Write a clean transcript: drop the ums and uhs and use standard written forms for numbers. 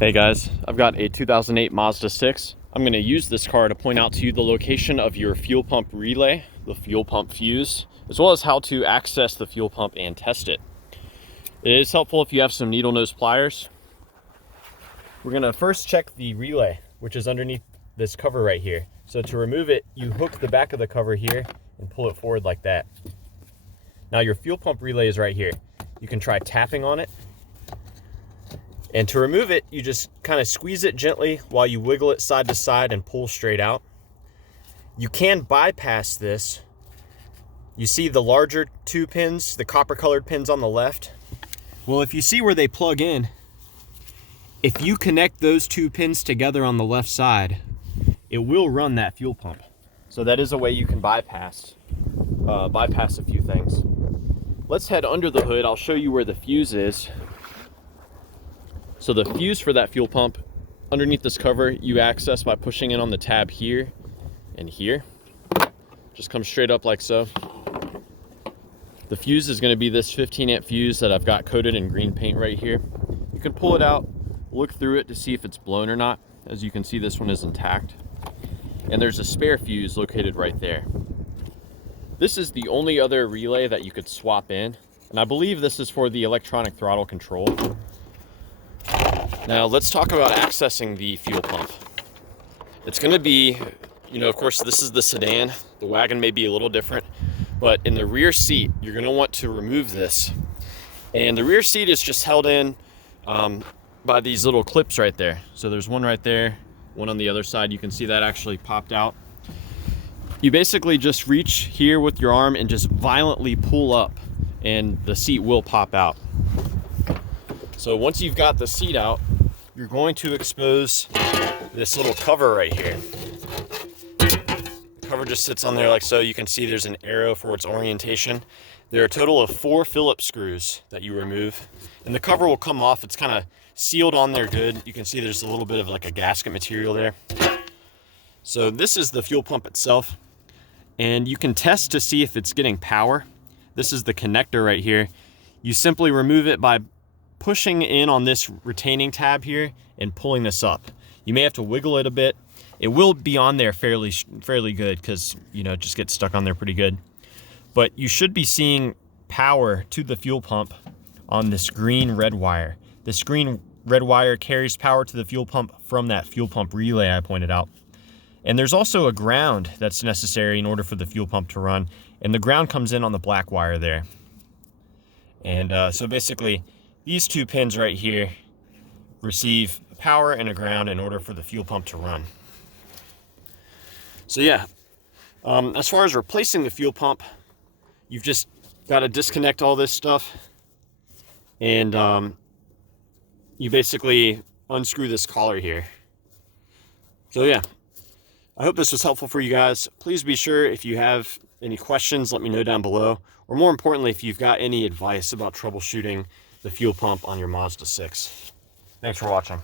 Hey guys, I've got a 2008 Mazda 6. I'm going to use this car to point out to you the location of your fuel pump relay, the fuel pump fuse, as well as how to access the fuel pump and test it. It is helpful if you have some needle nose pliers. We're going to first check the relay, which is underneath this cover right here. So to remove it, you hook the back of the cover here and pull it forward like that. Now your fuel pump relay is right here. You can try tapping on it. And to remove it, you just kind of squeeze it gently while you wiggle it side to side and pull straight out. You can bypass this. You see the larger two pins, the copper colored pins on the left? Well, if you see where they plug in, if you connect those two pins together on the left side, it will run that fuel pump. So that is a way you can bypass a few things. Let's head under the hood. I'll show you where the fuse is. So the fuse for that fuel pump, underneath this cover, you access by pushing in on the tab here and here. Just comes straight up like so. The fuse is going to be this 15 amp fuse that I've got coated in green paint right here. You can pull it out, look through it to see if it's blown or not. As you can see, this one is intact. And there's a spare fuse located right there. This is the only other relay that you could swap in. And I believe this is for the electronic throttle control. Now let's talk about accessing the fuel pump. It's going to be, of course this is the sedan. The wagon may be a little different, but in the rear seat, you're going to want to remove this. And the rear seat is just held in by these little clips right there. So there's one right there, one on the other side. You can see that actually popped out. You basically just reach here with your arm and just violently pull up and the seat will pop out. So once you've got the seat out, you're going to expose this little cover right here. The cover just sits on there like so. You can see there's an arrow for its orientation. There are a total of 4 Phillips screws that you remove, and the cover will come off. It's kind of sealed on there good. You can see there's a little bit of like a gasket material there. So this is the fuel pump itself, and you can test to see if it's getting power. This is the connector right here. You simply remove it by pushing in on this retaining tab here and pulling this up. You may have to wiggle it a bit. It will be on there fairly good because it just gets stuck on there pretty good. But you should be seeing power to the fuel pump on this green red wire. This green red wire carries power to the fuel pump from that fuel pump relay I pointed out. And there's also a ground that's necessary in order for the fuel pump to run. And the ground comes in on the black wire there. And so basically, these two pins right here receive power and a ground in order for the fuel pump to run. So yeah, as far as replacing the fuel pump, you've just got to disconnect all this stuff and you basically unscrew this collar here. So yeah, I hope this was helpful for you guys. Please be sure if you have any questions, let me know down below. Or more importantly, if you've got any advice about troubleshooting the fuel pump on your Mazda 6. Thanks for watching.